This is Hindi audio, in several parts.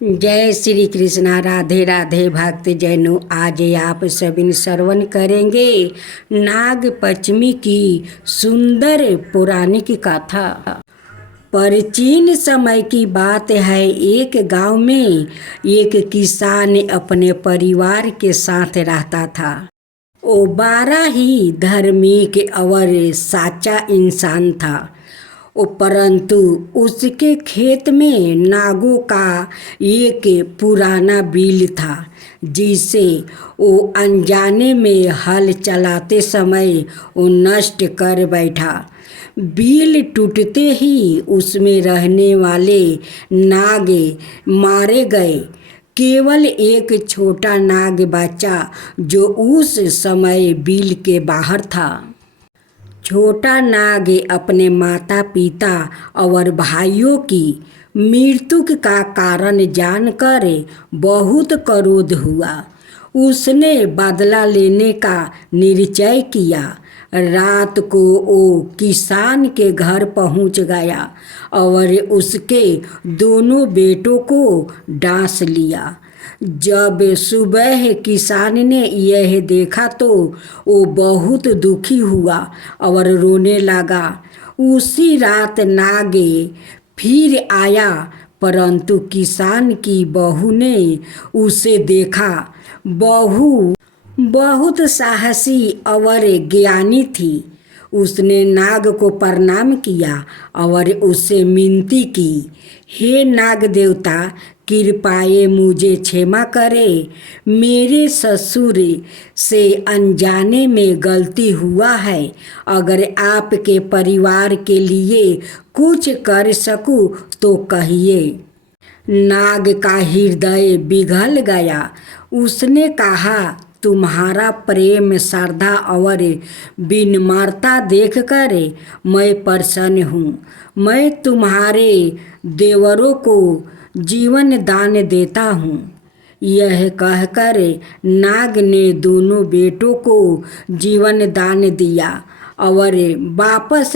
जय श्री कृष्णा। राधे राधे भक्त जैनो। आज आप सभी श्रवण करेंगे नाग पंचमी की सुंदर पौराणिक गाथा। प्राचीन समय की बात है। एक गांव में एक किसान अपने परिवार के साथ रहता था। वो बड़ा ही धार्मिक और सच्चा इंसान था। परंतु उसके खेत में नागों का एक पुराना बिल था, जिसे वो अनजाने में हल चलाते समय वो नष्ट कर बैठा। बिल टूटते ही उसमें रहने वाले नाग मारे गए। केवल एक छोटा नाग बचा, जो उस समय बिल के बाहर था। छोटा नाग अपने माता पिता और भाइयों की मृत्यु का कारण जानकर बहुत क्रोध हुआ। उसने बदला लेने का निश्चय किया। रात को वो किसान के घर पहुंच गया और उसके दोनों बेटों को डांस लिया। जब सुबह किसान ने यह देखा तो वो बहुत दुखी हुआ और रोने लगा। उसी रात नाग फिर आया, परंतु किसान की बहू ने उसे देखा। बहू बहुत साहसी और ज्ञानी थी। उसने नाग को प्रणाम किया और उससे विनती की, हे नाग देवता, कृपया मुझे क्षमा करे। मेरे ससुर से अनजाने में गलती हुआ है। अगर आपके परिवार के लिए कुछ कर सकूं तो कहिए। नाग का हृदय पिघल गया। उसने कहा, तुम्हारा प्रेम, श्रद्धा और विनम्रता देखकर मैं प्रसन्न हूँ। मैं तुम्हारे देवरों को जीवन दान देता हूँ। यह कहकर नाग ने दोनों बेटों को जीवन दान दिया और वापस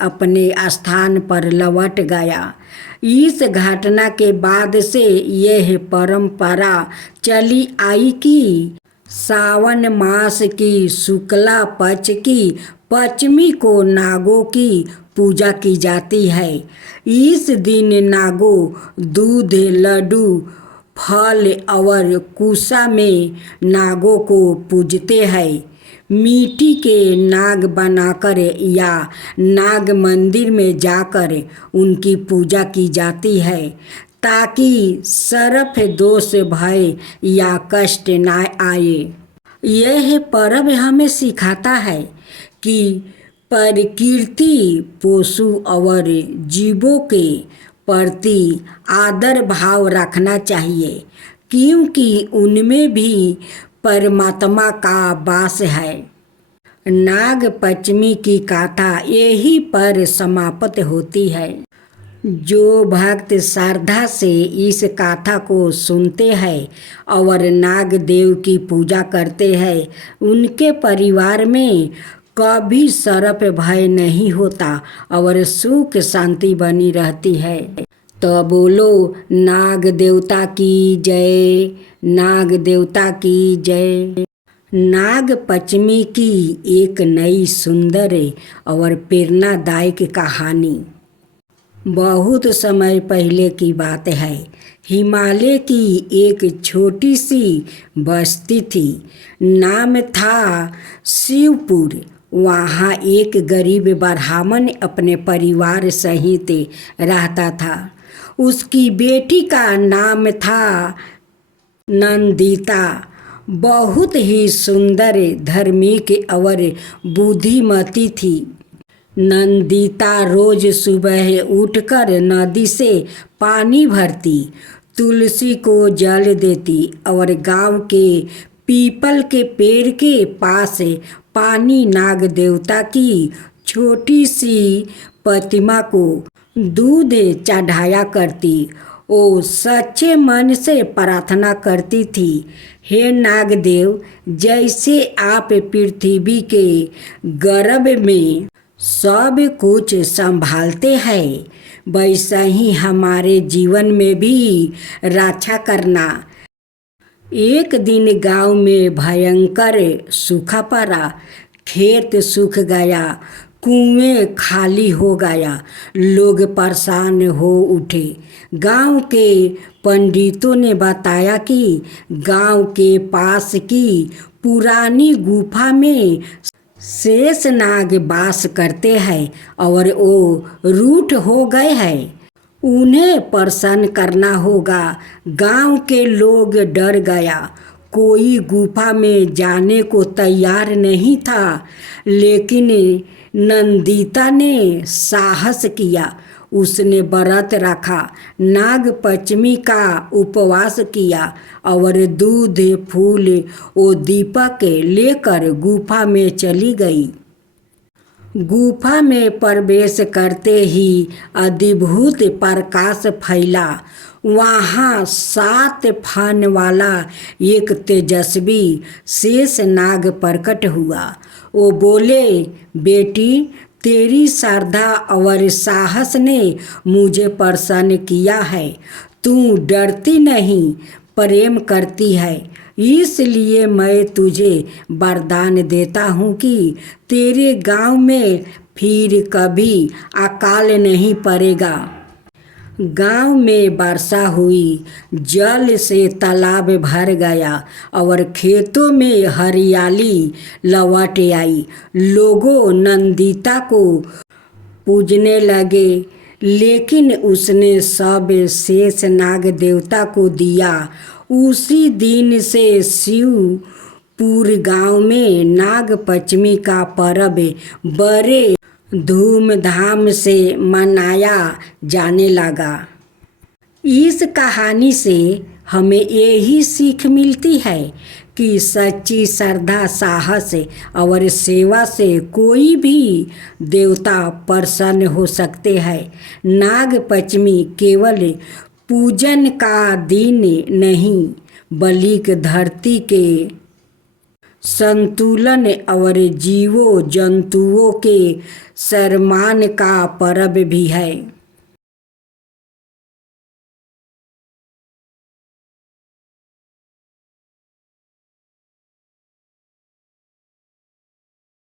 अपने स्थान पर लौट गया। इस घटना के बाद से यह परंपरा चली आई कि सावन मास की शुक्ला पक्ष की पंचमी को नागों की पूजा की जाती है। इस दिन नागों दूध, लड्डू, फल और कुशा में नागों को पूजते हैं। मिट्टी के नाग बनाकर या नाग मंदिर में जाकर उनकी पूजा की जाती है, ताकि सर्प दोष, भय या कष्ट न आए। यह पर्व हमें सिखाता है कि प्रकृति, पशु और जीवों के प्रति आदर भाव रखना चाहिए, क्योंकि उनमें भी परमात्मा का वास है। नाग पंचमी की गाथा यही पर समाप्त होती है। जो भक्त श्रद्धा से इस गाथा को सुनते हैं और नाग देव की पूजा करते हैं, उनके परिवार में कभी सर्प भय नहीं होता और सुख शांति बनी रहती है। तो बोलो नाग देवता की जय, नाग देवता की जय। नाग पंचमी की एक नई सुंदर और प्रेरणादायक कहानी। बहुत समय पहले की बात है। हिमालय की एक छोटी सी बस्ती थी। नाम था शिवपुर। वहाँ एक गरीब ब्राह्मण अपने परिवार सहित रहता था। उसकी बेटी का नाम था नंदिता। बहुत ही सुंदर, धार्मिक और बुद्धिमती थी। नंदिता रोज सुबह उठकर नदी से पानी भरती, तुलसी को जल देती और गांव के पीपल के पेड़ के पास पानी नाग देवता की छोटी सी प्रतिमा को दूध चढ़ाया करती। वो सच्चे मन से प्रार्थना करती थी, हे नागदेव, जैसे आप पृथ्वी के गर्भ में सब कुछ संभालते हैं, वैसा ही हमारे जीवन में भी रक्षा करना। एक दिन गांव में भयंकर सूखा पड़ा, खेत सूख गया, कुएं खाली हो गया, लोग परेशान हो उठे। गांव के पंडितों ने बताया कि गांव के पास की पुरानी गुफा में शेष नाग वास करते हैं और वो रूठ हो गए हैं। उन्हें प्रसन्न करना होगा। गांव के लोग डर गया, कोई गुफा में जाने को तैयार नहीं था, लेकिन नंदिता ने साहस किया। उसने व्रत रखा, नाग पंचमी का उपवास किया और दूध फूल और दीपक लेकर गुफा में चली गई। गुफा में प्रवेश करते ही अद्भुत प्रकाश फैला। वहाँ 7 फन वाला एक तेजस्वी शेष नाग प्रकट हुआ। वो बोले, बेटी, तेरी श्रद्धा और साहस ने मुझे प्रसन्न किया है। तू डरती नहीं, प्रेम करती है, इसलिए मैं तुझे वरदान देता हूँ कि तेरे गांव में फिर कभी अकाल नहीं पड़ेगा। गांव में वर्षा हुई, जल से तालाब भर गया और खेतों में हरियाली लौट आई। लोगों नंदिता को पूजने लगे, लेकिन उसने सब शेष नाग देवता को दिया। उसी दिन से शिवपुर गांव में नाग पंचमी का पर्व बड़े धूमधाम से मनाया जाने लगा। इस कहानी से हमें यही सीख मिलती है कि सच्ची श्रद्धा, साहस और सेवा से कोई भी देवता प्रसन्न हो सकते हैं। नाग पंचमी केवल पूजन का दिन नहीं, बल्कि धरती के संतुलन और जीवों जंतुओं के सम्मान का पर्व भी है।